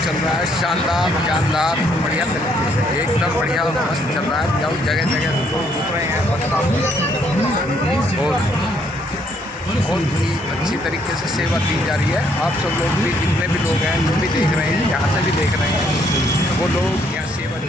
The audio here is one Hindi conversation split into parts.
चल रहा है शानदार जानदार बढ़िया तरीके से, एकदम बढ़िया मस्त चल रहा है। जाओ जगह जगह लोग रुक रहे हैं और बहुत ही अच्छी तरीके से सेवा दी जा रही है। आप सब लोग भी, जितने भी लोग हैं, जो भी देख रहे हैं, यहाँ से भी देख रहे हैं, वो लोग यहाँ सेवा दी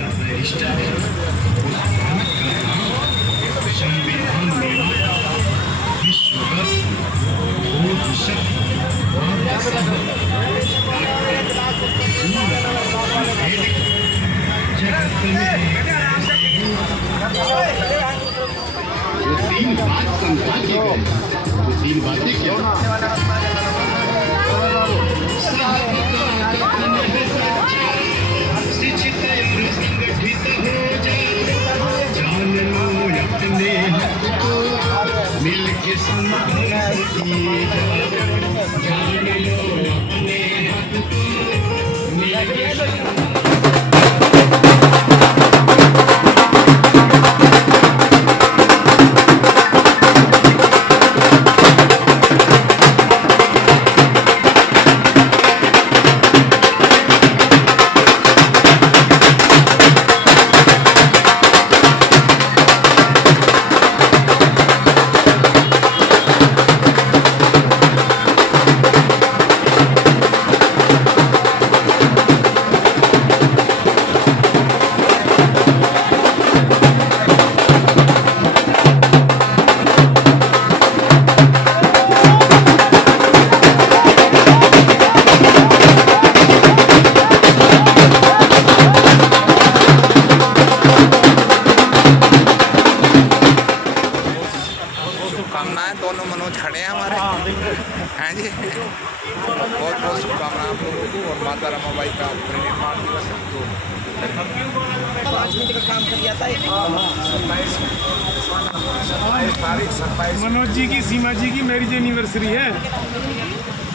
तीन बातें क्या संगठित हो जान लो अपने मिल के संघर्ष किए जान लो अपने मिल के शुभकामनाएं। दोनों मनोज खड़े हैं हमारे, हैं जी। बहुत बहुत शुभकामनाएं आप लोगों को। और माता रमाबाई का परिनिर्वाण दिवस है तो मनोज जी की, सीमा जी की मैरिज एनिवर्सरी है।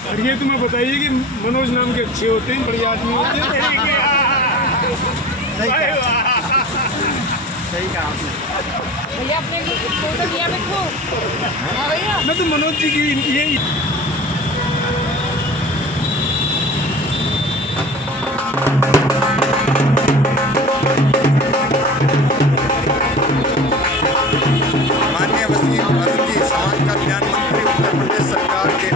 और ये तुम्हें बताइए कि मनोज नाम के अच्छे होते हैं, बड़े आदमी होते हैं। सही कहा आपने भैया, अपने फोटो लिया मैं तो भैया, मैं तो मनोज जी की यही माननीय वसीम अरुण जी, समाज कल्याण मंत्री, उत्तर प्रदेश सरकार के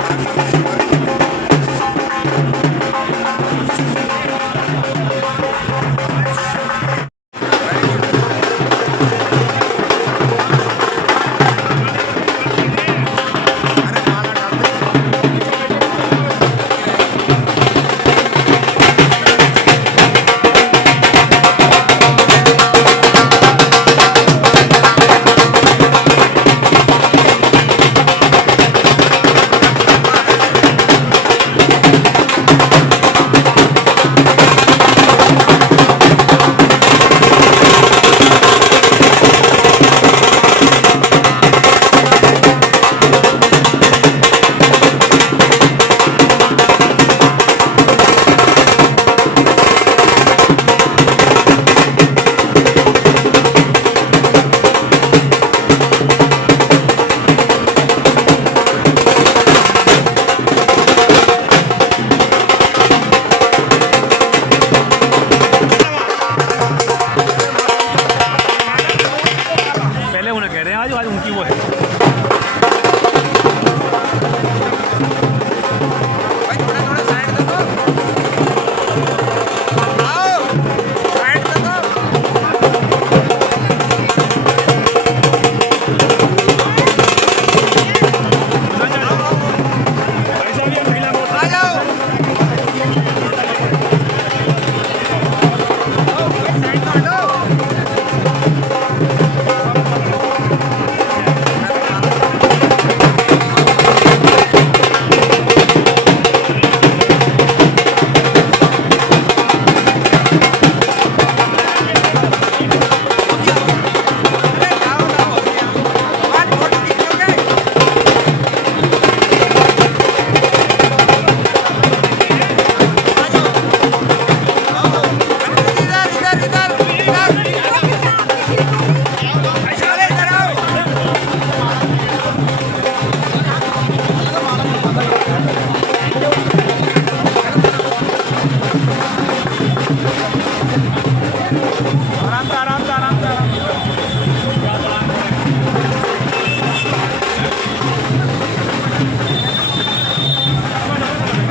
आज उनकी वो है। भाई थोड़ा थोड़ा साइड दे दो, आओ साइड दे दो। आ जाओ साइड में हटो।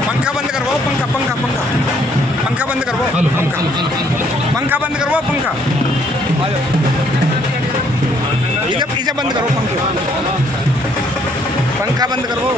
पंखा बंद करवाओ, पंखा पंखा पंखा पंखा बंद करवाओ, पंखा पंखा बंद करवाओ, पंखा इसे बंद करो, पंखा बंद करवाओ।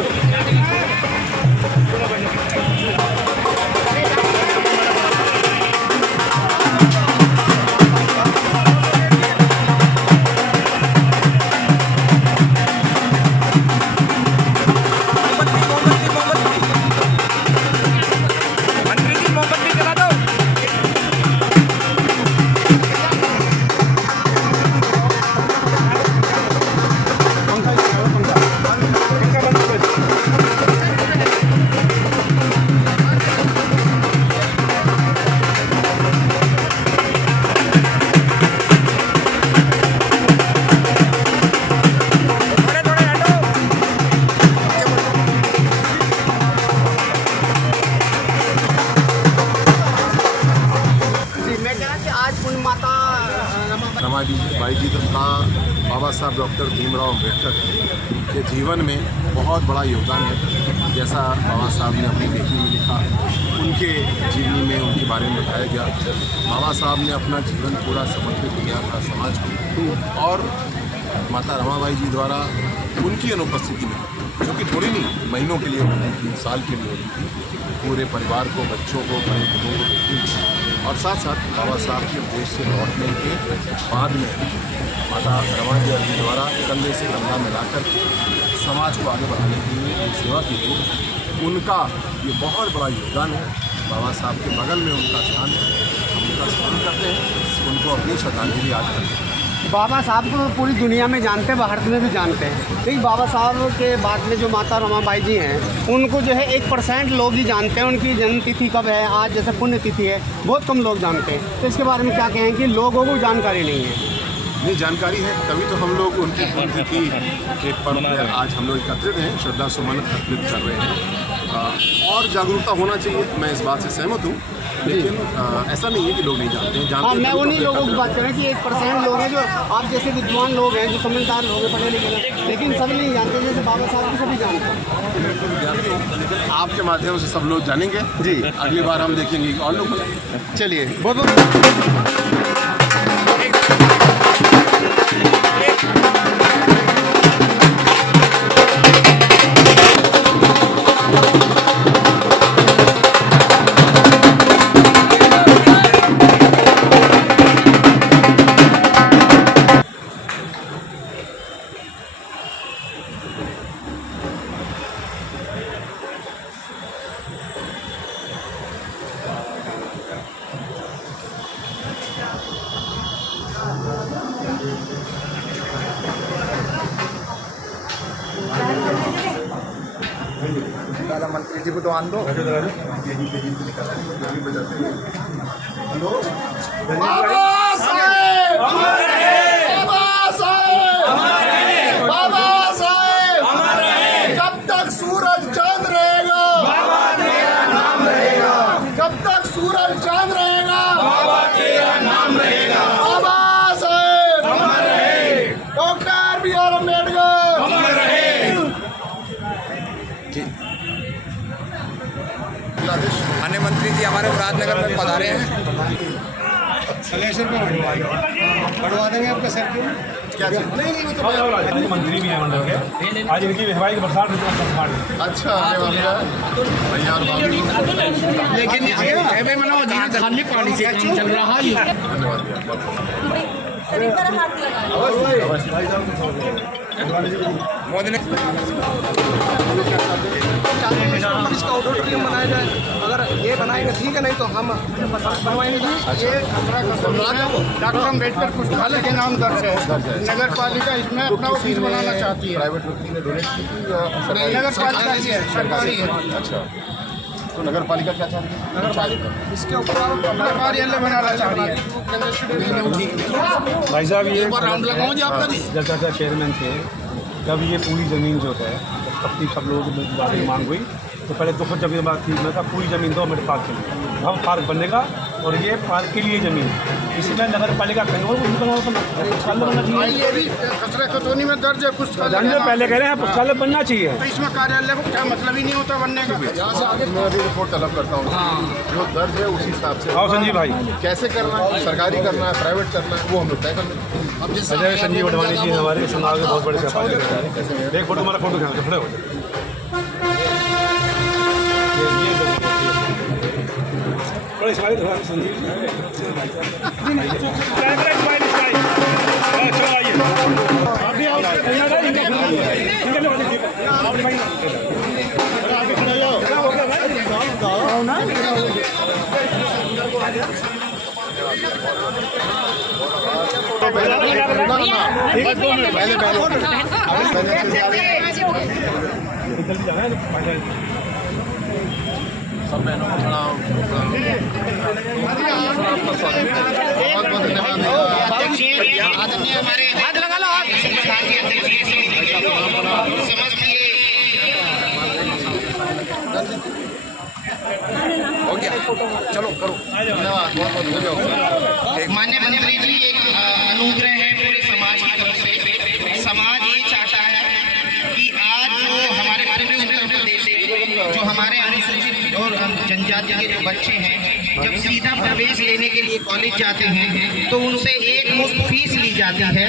रमाबाई जी तथा बाबा साहब डॉक्टर भीमराव अम्बेडकर के जीवन में बहुत बड़ा योगदान है। जैसा बाबा साहब ने अपनी लेखनी में लिखा, उनके जीवनी में उनके बारे में बताया गया। बाबा साहब ने अपना जीवन पूरा समर्पित किया था समाज को, और माता रमाबाई जी द्वारा उनकी अनुपस्थिति में, जो कि थोड़ी नहीं महीनों के लिए होनी थी, साल के लिए होनी थी, पूरे परिवार को, बच्चों को, बड़े बुजुर्गों को देखनी थी। और साथ साथ बाबा साहब के देश से लौटने के बाद में माता रमाबाई जी द्वारा कंधे से कंधा मिलाकर समाज को आगे बढ़ाने के लिए सेवा की गई। उनका ये बहुत बड़ा योगदान है। बाबा साहब के बगल में उनका स्थान है, हम उनका स्मरण करते हैं, उनको अपनी श्रद्धांजलि आज करते हैं। बाबा साहब को पूरी दुनिया में जानते हैं, भारत में भी जानते हैं, लेकिन बाबा साहब के बाद में जो माता रमाबाई जी हैं, उनको जो है 1% लोग ही जानते हैं। उनकी जन्म तिथि कब है, आज जैसे पुण्य तिथि है, बहुत कम लोग जानते हैं। तो इसके बारे में क्या कहें कि लोगों को जानकारी नहीं है? नहीं, जानकारी है, तभी तो हम लोग उनकी पुण्यतिथि के पर्व में आज हम लोग एकत्रित हैं, श्रद्धा सुमन अर्पित कर रहे हैं। और जागरूकता होना चाहिए, मैं इस बात से सहमत हूँ, लेकिन ऐसा नहीं है कि लोग नहीं जानते हैं। हाँ, मैं उन्हीं लोगों की बात कर रहा हूँ कि 1% लोग हैं जो आप जैसे विद्वान लोग हैं, जो समझदार लोग हैं, पढ़े लिखे, लेकिन सब नहीं जानते। जैसे बाबा साहब को सभी जानते हैं, लेकिन आपके माध्यम से सब लोग जानेंगे जी। अगली बार हम देखेंगे और लोग बताएंगे। चलिए बहुत बहुत मंत्री जी को तो आन दो। जब तक सूरज चांद रहेगा, जब तक सूरज चांद रहेगा, Baba Saheb doctor B are Muradnagar में पधारे हैं। बढ़वा देंगे आपका सर क्यों? क्या चीज़? मंत्री भी है मंडल के, आज इनकी हवाई की बरसात अच्छा आने वाली है भैया और भाभी। लेकिन खाली पानी से काम चल रहा है। धन्यवाद भैया। सर एक बार हाथ लगा। मोदी ने इसका ऑडिटोरियम नियम बनाया जाए, अगर ये बनाएंगे ठीक है, नहीं तो हम बनवाएंगे। ये डॉक्टर अम्बेडकर पुस्तकालय के नाम दर्ज है। नगर पालिका इसमें अपना ऑफिस बनाना चाहती है। प्राइवेट व्यक्ति ने डोनेट की थी या नगर पालिका की है, सरकारी है। अच्छा, तो नगर पालिका क्या चाहती है? नगर पालिका इसके ऊपर अपना कार्यालय बनाना चाह रही है। भाई साहब ये राउंड लगाओ जी आपका जी। जब चाचा चेयरमैन थे तब ये पूरी ज़मीन जो है अपनी सब लोगों की मांग हुई, तो पहले 2 जमीन बात थी। मैं कहा पूरी ज़मीन दो मेरे पार्क के लिए, हम पार्क बनेगा और ये पार्क के लिए ज़मीन, इसमें नगर पालिका कहेंगे वो पुस्तकालय बनना चाहिए। ये भी खसरा खतौनी में दर्ज है पुस्तकालय। पहले कह रहे हैं पुस्तकालय बनना चाहिए, तो इसमें कार्यालय को क्या मतलब ही नहीं होता बनने का। यहाँ से आगे मैं अभी रिपोर्ट तलब करता हूँ, जो दर्ज है उसी हिसाब से। आओ संजीव भाई, कैसे करना है, सरकारी करना है, प्राइवेट करना है, वो हम लोग तय कर लेंगे। अजय संजीव अडवाणी जी हमारे समाज के बहुत बड़े सफाई। एक फोटो हमारा फोटो खींच खड़े हो सब बहनों को प्रणाम। बहुत बहुत हो गया, चलो करो। धन्यवाद, बहुत बहुत धन्यवाद। माननीय मंत्री जी, एक अनुग्रह है पूरे समाज की तरफ से। समाज ये चाहता है कि आज जो हमारे पूरे उत्तर प्रदेश में जो हमारे अनुसूचित और जनजाति के जो बच्चे हैं, जब सीधा प्रवेश लेने के लिए कॉलेज जाते हैं तो उनसे एक मुफ्त फीस ली जाती है,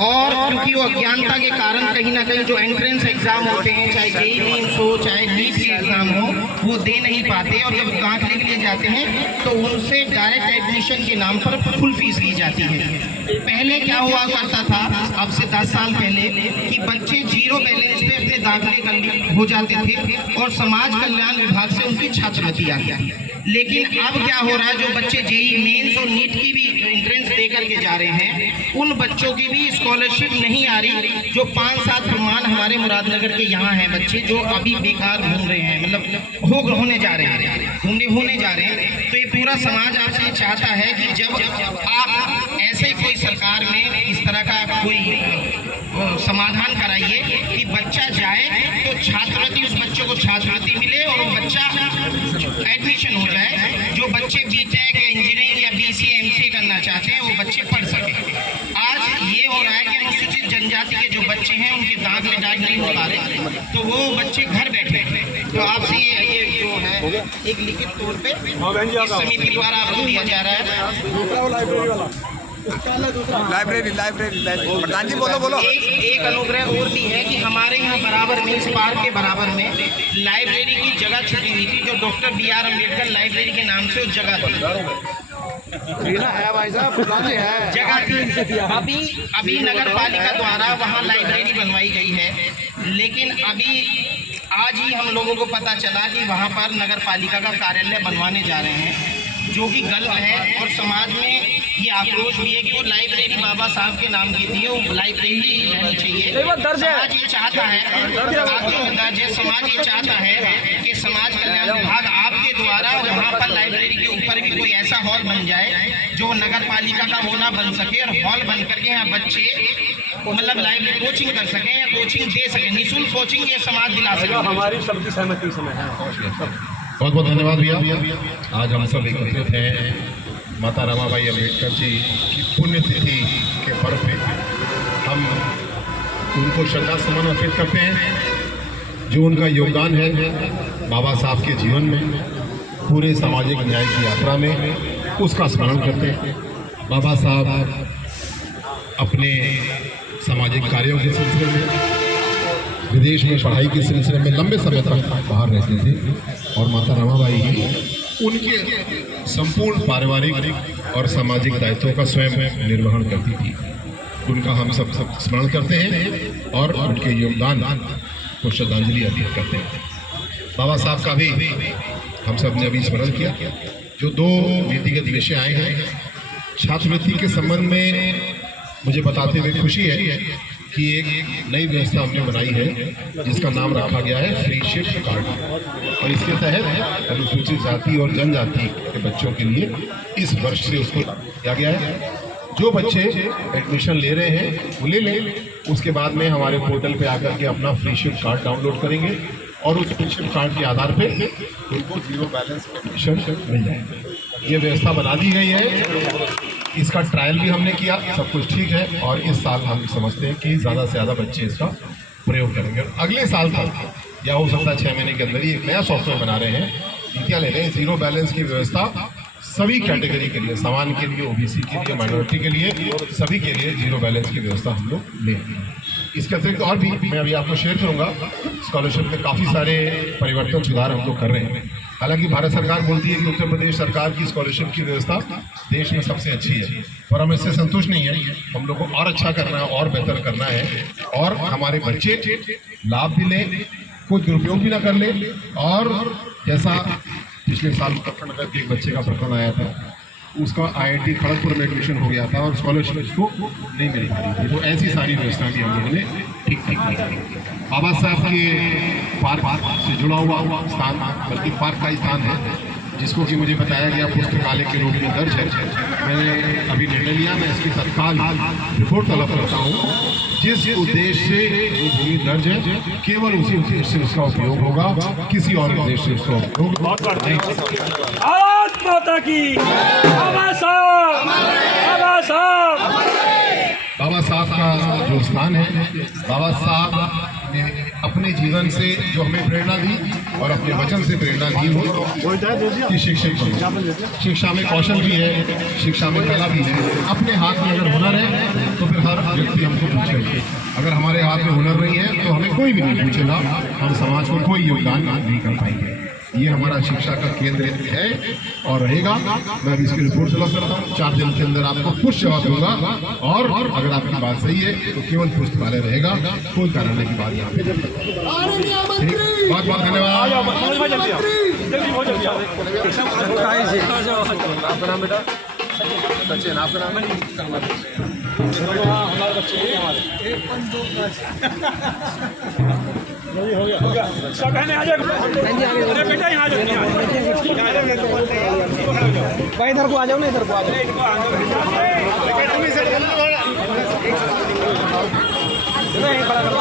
और क्योंकि वो अज्ञानता के कारण कहीं ना कहीं जो एंट्रेंस एग्जाम होते हैं, चाहे जेईई मेंस हो चाहे नीट के एग्जाम हो, वो दे नहीं पाते, और जब दाखिले के लिए जाते हैं तो उनसे डायरेक्ट एडमिशन के नाम पर फुल फीस ली जाती है। पहले क्या हुआ करता था, अब से 10 साल पहले, कि बच्चे 0 बैलेंस पे अपने दाखिले हो जाते थे और समाज कल्याण विभाग से उनकी छात्रवृत्ति आ गया। लेकिन अब क्या हो रहा है, जो बच्चे जेईई मेंस और नीट की भी एंट्रेंस दे करके जा रहे हैं, उन बच्चों की भी स्कॉलरशिप नहीं आ रही। जो 5-7 प्रमाण हमारे मुरादनगर के यहाँ हैं बच्चे जो अभी बेकार घूम रहे हैं, मतलब होने जा रहे हैं। तो ये पूरा समाज आपसे चाहता है कि जब आप ऐसे कोई सरकार में इस तरह का कोई समाधान कराइए कि बच्चा जाए तो छात्रवृत्ति, उस बच्चे को छात्रवृत्ति मिले और वो बच्चा एडमिशन हो जाए। जो बच्चे बीटेक या इंजीनियरिंग या बीसीए एमसीए करना चाहते हैं वो बच्चे पढ़ सकें। आज ये हो रहा है कि अनुसूचित जनजाति के जो बच्चे हैं उनके दाखिले डायरेक्ट नहीं हो पा रहे, तो वो बच्चे घर बैठे। तो आपसे ये जो है एक लिखित तौर पे इस समिति द्वारा आपको दिया जा रहा है। लाइब्रेरी प्रधान जी बोलो। एक अनुग्रह और भी है कि हमारे यहाँ बराबर में, इस पार्क के बराबर में लाइब्रेरी की जगह छुटी हुई थी, जो डॉक्टर BR अम्बेडकर लाइब्रेरी के नाम से उस जगह थी। है भाई साहब, है जगह थी। अभी नगर पालिका द्वारा वहाँ लाइब्रेरी बनवाई गई है, लेकिन अभी आज ही हम लोगों को पता चला कि वहाँ पर नगर पालिका का कार्यालय बनवाने जा रहे हैं, जो कि गलत है। और समाज में ये आक्रोश भी है कि वो लाइब्रेरी बाबा साहब के नाम की थी, वो लाइब्रेरी रहनी चाहिए। समाज ये चाहता है, समाज ये चाहता है कि समाज कल्याण विभाग आपके द्वारा वहाँ पर लाइब्रेरी के ऊपर भी कोई ऐसा हॉल बन जाए जो नगर पालिका का होना बन सके, और हॉल बन करके यहाँ बच्चे मतलब लाइब्रेरी कोचिंग कर सकें या कोचिंग दे सकें, निःशुल्क कोचिंग ये समाज दिला सके। हमारी सबकी सहमति समय है। बहुत बहुत धन्यवाद भैया। आज हम सब एकत्रित हैं माता रमाबाई अम्बेडकर जी की पुण्यतिथि के पर्व पे। हम उनको श्रद्धा सुमन अर्पित करते हैं, जो उनका योगदान है बाबा साहब के जीवन में, पूरे सामाजिक न्याय की यात्रा में उसका स्मरण करते हैं। बाबा साहब अपने सामाजिक कार्यों के सिलसिले में, विदेश में पढ़ाई के सिलसिले में लंबे समय तक बाहर रहते थे और माता रमाबाई ही उनके संपूर्ण पारिवारिक और सामाजिक दायित्वों का स्वयं निर्वहन करती थी। उनका हम सब स्मरण करते हैं और उनके योगदान को श्रद्धांजलि अर्पित करते हैं। बाबा साहब का भी हम सब ने अभी स्मरण किया। जो दो नीतिगत विषय आए हैं, छात्रवृत्ति के संबंध में मुझे बताते हुए खुशी है कि एक नई व्यवस्था हमने बनाई है जिसका नाम रखा गया है फ्रीशिप कार्ड, और इसके तहत अनुसूचित जाति और जनजाति के बच्चों के लिए इस वर्ष से उसको किया गया है। जो बच्चे एडमिशन ले रहे हैं वो ले लें, उसके बाद में हमारे पोर्टल पे आकर के अपना फ्रीशिप कार्ड डाउनलोड करेंगे और उस फ्रीशिप कार्ड के आधार पे उनको 0 बैलेंस एडमिशन मिल जाएगा। ये व्यवस्था बना दी गई है, इसका ट्रायल भी हमने किया, सब कुछ ठीक है और इस साल हम समझते हैं कि ज़्यादा से ज़्यादा बच्चे इसका प्रयोग करेंगे। अगले साल तक या हो सकता है 6 महीने के अंदर ही एक नया सॉफ्टवेयर बना रहे हैं, नीतियाँ ले रहे हैं। 0 बैलेंस की व्यवस्था सभी कैटेगरी के लिए, सामान्य के लिए, ओबीसी के लिए, माइनॉरिटी के लिए, सभी के लिए 0 बैलेंस की व्यवस्था हम लोग ले रहे हैं। इसके अतिरिक्त और भी मैं अभी आपको शेयर करूंगा, स्कॉलरशिप में काफ़ी सारे परिवर्तन सुधार हम लोग कर रहे हैं। हालांकि भारत सरकार बोलती है कि उत्तर प्रदेश सरकार की स्कॉलरशिप की व्यवस्था देश में सबसे अच्छी है, पर हम इससे संतुष्ट नहीं है। हम लोग को और अच्छा करना है और बेहतर करना है और हमारे बच्चे लाभ भी लें, कोई दुरुपयोग भी ना कर ले। और जैसा पिछले साल उत्तराखंड का एक बच्चे का प्रकरण आया था, उसका IIT खड़गपुर में एडमिशन हो गया था और स्कॉलरशिप उसको नहीं मिल पाई थी। तो ऐसी सारी व्यवस्था भी हम लोगों ने ठीक की। बाबा साहब के पार्क से जुड़ा हुआ स्थान, बल्कि पार्क का स्थान है जिसको कि मुझे बताया गया पुस्तकालय के रूप में दर्ज है। मैंने अभी निर्णय लिया, मैं इसकी तत्काल रिपोर्ट तलब करता हूँ। जिस उद्देश्य से वो भूमि दर्ज है केवल उसी उद्देश्य से उसका उपयोग होगा, किसी और उद्देश्य से उसका उपयोग माता की बाबा साहब बाबा साहब का जो स्थान है, बाबा साहब ने अपने जीवन से जो हमें प्रेरणा दी और अपने वचन से प्रेरणा दी हो कि शिक्षा में कौशल भी है, शिक्षा में कला भी है। अपने हाथ में अगर हुनर है तो फिर हर व्यक्ति हमको पूछेगा, अगर हमारे हाथ में हुनर नहीं है तो हमें कोई भी नहीं पूछेगा, हम समाज को कोई योगदान नहीं कर पाएंगे। ये हमारा शिक्षा का केंद्र है और रहेगा। मैं अभी इसकी रिपोर्ट तलब करता हूँ, 4 दिन के अंदर आपको पुष्ट जवाब दूंगा और अगर आपकी बात सही है तो केवल पुस्तकालय रहेगा, कोई कारण की बात यहाँ पे। बहुत बहुत धन्यवाद। आपका नाम बेटा? सचिन, आपका नाम है? हमारे बच्चे हो गया सब कहने आ जाओ। अरे बेटा यहाँ आ जाओ, भाई इधर को आ जाओ ना, इधर को आ जाओ। खड़ा कर